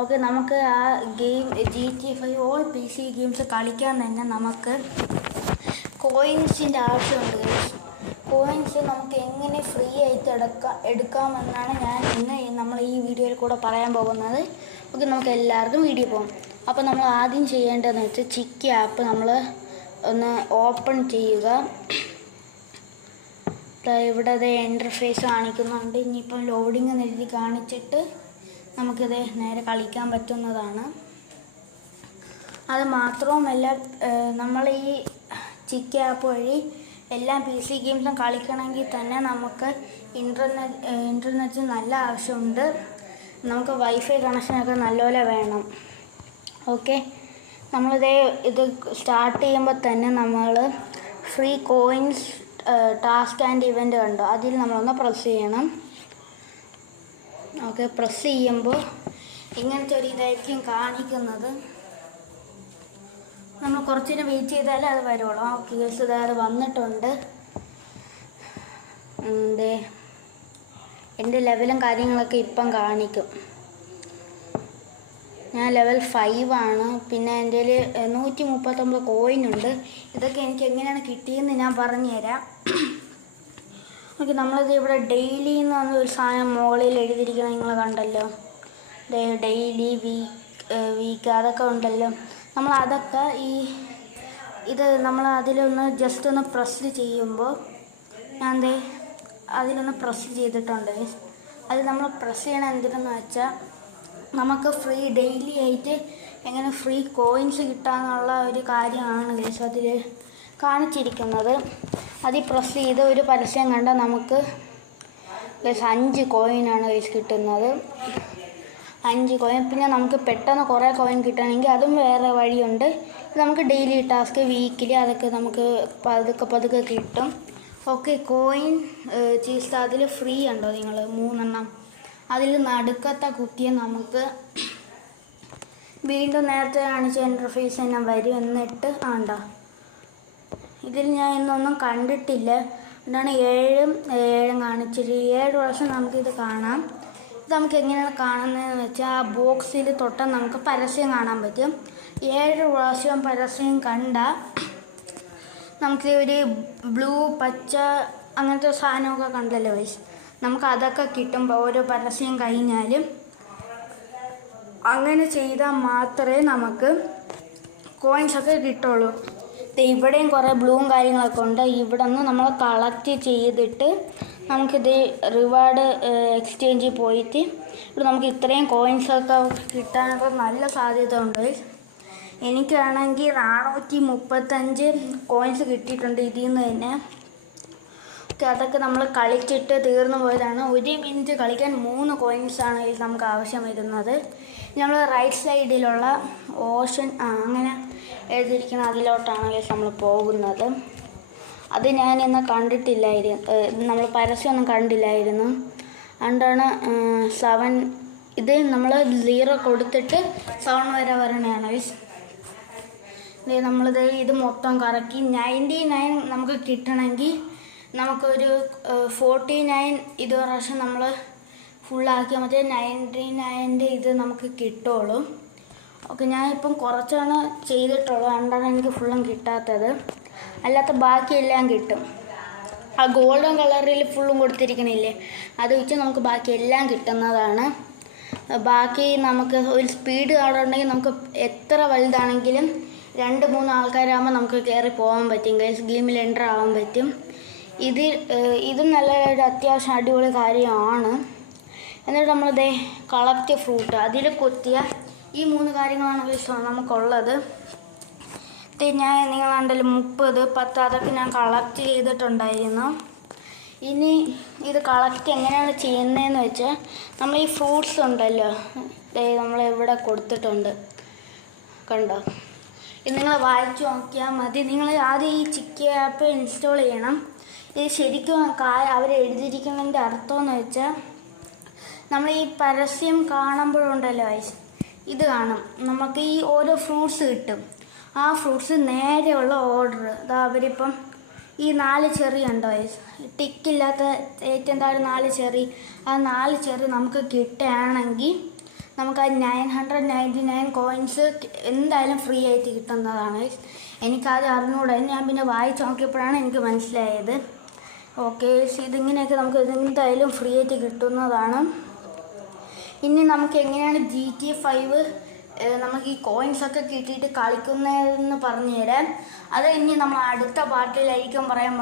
Okay, നമുക്ക് ആ game GTA 5 all PC games കളിക്കാൻ തന്നെ നമുക്ക് കോയിൻസിൻ്റെ ആവശ്യമുണ്ട്. കോയിൻസ് നമുക്ക് എങ്ങനെ ഫ്രീ ആയിട്ട് എടുക്കാമെന്നാണ് ഞാൻ ഇന്ന് നമ്മൾ ഈ വീഡിയോയിൽ കൂടെ പറയാൻ പോകുന്നത്. ഓക്കെ, നമുക്ക് എല്ലാവർക്കും വീഡിയോ പോകും. അപ്പോൾ നമ്മൾ ആദ്യം ചെയ്യേണ്ടതെന്ന് വെച്ചാൽ ചിക്കി ആപ്പ് നമ്മൾ ഒന്ന് ഓപ്പൺ ചെയ്യുക. ഇവിടെ ഇൻ്റർഫേസ് കാണിക്കുന്നുണ്ട്. ഇനിയിപ്പം ലോഡിങ് എഴുതി കാണിച്ചിട്ട് നമുക്കിത് നേരെ കളിക്കാൻ പറ്റുന്നതാണ്. അത് മാത്രവുമല്ല, നമ്മൾ ഈ ചിക്കി ആപ്പ് വഴി എല്ലാ PC ഗെയിംസും കളിക്കണമെങ്കിൽ തന്നെ നമുക്ക് ഇൻ്റർനെറ്റ് നല്ല ആവശ്യമുണ്ട്. നമുക്ക് വൈഫൈ കണക്ഷനൊക്കെ നല്ലപോലെ വേണം. ഓക്കെ, ഇത് സ്റ്റാർട്ട് ചെയ്യുമ്പോൾ തന്നെ നമ്മൾ free coins task and event കണ്ടോ, അതിൽ നമ്മളൊന്ന് പ്രസ് ചെയ്യണം. ഓക്കെ, പ്രസ് ചെയ്യുമ്പോൾ ഇങ്ങനത്തെ ഒരു ഇതായിരിക്കും കാണിക്കുന്നത്. നമ്മൾ കുറച്ചിന് വെയിറ്റ് ചെയ്താലേ അത് വരുള്ളൂ. ഓക്കെ ഗൈസ്, അത് വന്നിട്ടുണ്ട്. എൻ്റെ ലെവലും കാര്യങ്ങളൊക്കെ ഇപ്പം കാണിക്കും. ഞാൻ ലെവൽ 5 ആണ്. പിന്നെ എൻ്റെ 139 കോയിനുണ്ട്. ഇതൊക്കെ എനിക്ക് എങ്ങനെയാണ് കിട്ടിയെന്ന് ഞാൻ പറഞ്ഞുതരാം. ഓക്കെ, നമ്മളിത് ഇവിടെ ഡെയിലി എന്ന് പറഞ്ഞൊരു സാധനം മുകളിൽ എഴുതിയിരിക്കണം, നിങ്ങൾ കണ്ടല്ലോ. ഡെയിലി, വീക്ക് അതൊക്കെ ഉണ്ടല്ലോ. നമ്മൾ അതൊക്കെ നമ്മൾ അതിലൊന്ന് ജസ്റ്റ് ഒന്ന് പ്രസ് ചെയ്യുമ്പോൾ ഞാൻ അതിലൊന്ന് പ്രസ് ചെയ്തിട്ടുണ്ട്. അത് നമ്മൾ പ്രസ് ചെയ്യണം എന്തിനെന്ന് വെച്ചാൽ നമുക്ക് ഫ്രീ ഡെയിലി ആയിട്ട് എങ്ങനെ ഫ്രീ കോയിൻസ് കിട്ടാമെന്നുള്ള ഒരു കാര്യമാണ് ഗൈസ് അതിൽ കാണിച്ചിരിക്കുന്നത്. അതിൽ പ്രസ് ചെയ്ത് ഒരു പരസ്യം കണ്ടാൽ നമുക്ക് ഗൈസ് 5 കോയിനാണ് ഗൈസ് കിട്ടുന്നത്. 5 കോയിൻ. പിന്നെ നമുക്ക് പെട്ടെന്ന് കുറേ കോയിൻ കിട്ടണമെങ്കിൽ അതും വേറെ വഴിയുണ്ട്. നമുക്ക് ഡെയിലി ടാസ്ക്, വീക്കിലി അതൊക്കെ നമുക്ക് പതുക്കെ കിട്ടും. ഓക്കെ, കോയിൻ ചീസ് അതിൽ ഫ്രീ ഉണ്ടോ നിങ്ങൾ 3 എണ്ണം. അതിൽ നടുക്കത്തെ കുത്തിയെ നമുക്ക് വീണ്ടും നേരത്തെ കാണിച്ച ഇൻ്റർഫേസ് തന്നെ വരും. എന്നിട്ട് ആണ്ടോ, ഇതിൽ ഞാൻ ഇന്നൊന്നും കണ്ടിട്ടില്ല. എന്താണ് 7 കാണിച്ചിട്ട് 7 പ്രാവശ്യം നമുക്കിത് കാണാം. ഇത് നമുക്ക് എങ്ങനെയാണ് കാണുന്നതെന്ന് വെച്ചാൽ ആ ബോക്സിൽ തൊട്ടാൽ നമുക്ക് പരസ്യം കാണാൻ പറ്റും. 7 പ്രാവശ്യം പരസ്യം കണ്ടാൽ നമുക്ക് ഒരു ബ്ലൂ, പച്ച അങ്ങനത്തെ സാധനമൊക്കെ കണ്ടല്ലോ വയസ്സ്, നമുക്ക് അതൊക്കെ കിട്ടുമ്പോൾ ഓരോ പരസ്യം കഴിഞ്ഞാലും അങ്ങനെ ചെയ്താൽ മാത്രമേ നമുക്ക് കോയിൻസൊക്കെ കിട്ടുള്ളൂ. ഇവിടെയും കുറേ ബ്ലൂവും കാര്യങ്ങളൊക്കെ ഉണ്ട്. ഇവിടെ നിന്ന് നമ്മൾ കളക്ട് ചെയ്തിട്ട് നമുക്കിത് റിവാർഡ് എക്സ്ചേഞ്ചിൽ പോയിട്ട് ഇവിടെ നമുക്ക് ഇത്രയും കോയിൻസൊക്കെ കിട്ടാനൊക്കെ നല്ല സാധ്യത ഉണ്ട്. എനിക്കാണെങ്കിൽ 435 കോയിൻസ് കിട്ടിയിട്ടുണ്ട് ഇതിൽ നിന്ന് തന്നെ. അതൊക്കെ നമ്മൾ കളിച്ചിട്ട് തീർന്നു പോയതാണ്. 1 മിനിറ്റ് കളിക്കാൻ 3 കോയിൻസാണ് നമുക്ക് ആവശ്യം വരുന്നത്. നമ്മൾ റൈറ്റ് സൈഡിലുള്ള ഓഷൻ അങ്ങനെ എഴുതിയിരിക്കുന്ന അതിലോട്ടാണ് നമ്മൾ പോകുന്നത്. അത് ഞാൻ ഇന്ന് കണ്ടിട്ടില്ലായിരുന്നു, നമ്മൾ പരസ്യമൊന്നും കണ്ടില്ലായിരുന്നു. അതുകൊണ്ടാണ് 7 ഇത് നമ്മൾ 0 കൊടുത്തിട്ട് 7 വരെ വരണതാണ്. ഇത് മൊത്തം കറക്കി 99 നമുക്ക് കിട്ടണമെങ്കിൽ നമുക്കൊരു 49 ഇത് പ്രാവശ്യം നമ്മൾ ഫുള്ളാക്കിയാൽ മറ്റേ 99 ഇത് നമുക്ക് കിട്ടുള്ളൂ. ഓക്കെ, ഞാനിപ്പം കുറച്ചാണ് ചെയ്തിട്ടുള്ളൂ. അതുകൊണ്ടാണ് എനിക്ക് ഫുള്ളും കിട്ടാത്തത്. അല്ലാത്ത ബാക്കിയെല്ലാം കിട്ടും. ആ ഗോൾഡൻ കളറിൽ ഫുള്ളും കൊടുത്തിരിക്കണില്ലേ, അത് വെച്ച് നമുക്ക് ബാക്കി എല്ലാം കിട്ടുന്നതാണ്. ബാക്കി നമുക്ക് ഒരു സ്പീഡ് കാർഡുണ്ടെങ്കിൽ നമുക്ക് എത്ര വലുതാണെങ്കിലും 2-3 ആൾക്കാരാകുമ്പോൾ നമുക്ക് കയറി പോകാൻ പറ്റും. ഗെയിമിൽ എൻ്റർ ആവാൻ പറ്റും. ഇതും നല്ലൊരു അത്യാവശ്യം അടിപൊളി കാര്യമാണ്. എന്നിട്ട് നമ്മളിത് കളക്ട് ഫ്രൂട്ട് അതിൽ കൊത്തിയ ഈ 3 കാര്യങ്ങളാണ് നമുക്കുള്ളത്. നിങ്ങൾ കണ്ടല്ലോ 30, 10 അതൊക്കെ ഞാൻ കളക്ട് ചെയ്തിട്ടുണ്ടായിരുന്നു. ഇനി ഇത് കളക്ട് എങ്ങനെയാണ് ചെയ്യുന്നതെന്ന് വെച്ചാൽ നമ്മൾ ഈ ഫ്രൂട്ട്സ് ഉണ്ടല്ലോ, നമ്മളിവിടെ കൊടുത്തിട്ടുണ്ട് കണ്ടോ. ഇത് നിങ്ങൾ വായിച്ചു നോക്കിയാൽ മതി. നിങ്ങൾ ആദ്യം ഈ ചിക്കി ആപ്പ് ഇൻസ്റ്റാൾ ചെയ്യണം. ഇത് ശരിക്കും അവർ എഴുതിയിരിക്കുന്നതിൻ്റെ അർത്ഥമെന്ന് വെച്ചാൽ നമ്മൾ ഈ പരസ്യം കാണുമ്പോഴുണ്ടല്ലോ ഇത് കാണും, നമുക്ക് ഈ ഓരോ ഫ്രൂട്ട്സ് കിട്ടും. ആ ഫ്രൂട്ട്സ് നേരെയുള്ള ഓർഡർ അവരിപ്പം ഈ 4 ചെറി ഉണ്ടോ ടിക്കില്ലാത്ത ഏറ്റവും താഴെ 4 ചെറി, ആ 4 ചെറി നമുക്ക് കിട്ടുകയാണെങ്കിൽ നമുക്ക് ആ 999 കോയിൻസ് എന്തായാലും ഫ്രീ ആയിട്ട് കിട്ടുന്നതാണ്. എനിക്കാദ്യം അറിഞ്ഞുകൂടാ, ഞാൻ പിന്നെ വായിച്ച് നോക്കിയപ്പോഴാണ് എനിക്ക് മനസ്സിലായത്. ഓക്കെ, ഇതിങ്ങനെയൊക്കെ നമുക്ക് എന്തായാലും ഫ്രീ ആയിട്ട് കിട്ടുന്നതാണ്. ഇനി നമുക്ക് എങ്ങനെയാണ് GTA 5 നമുക്ക് ഈ കോയിൻസൊക്കെ കിട്ടിയിട്ട് കളിക്കുന്നതെന്ന് പറഞ്ഞുതരാം. അത് ഇനി നമ്മൾ അടുത്ത പാർട്ടിലായിരിക്കും പറയാൻ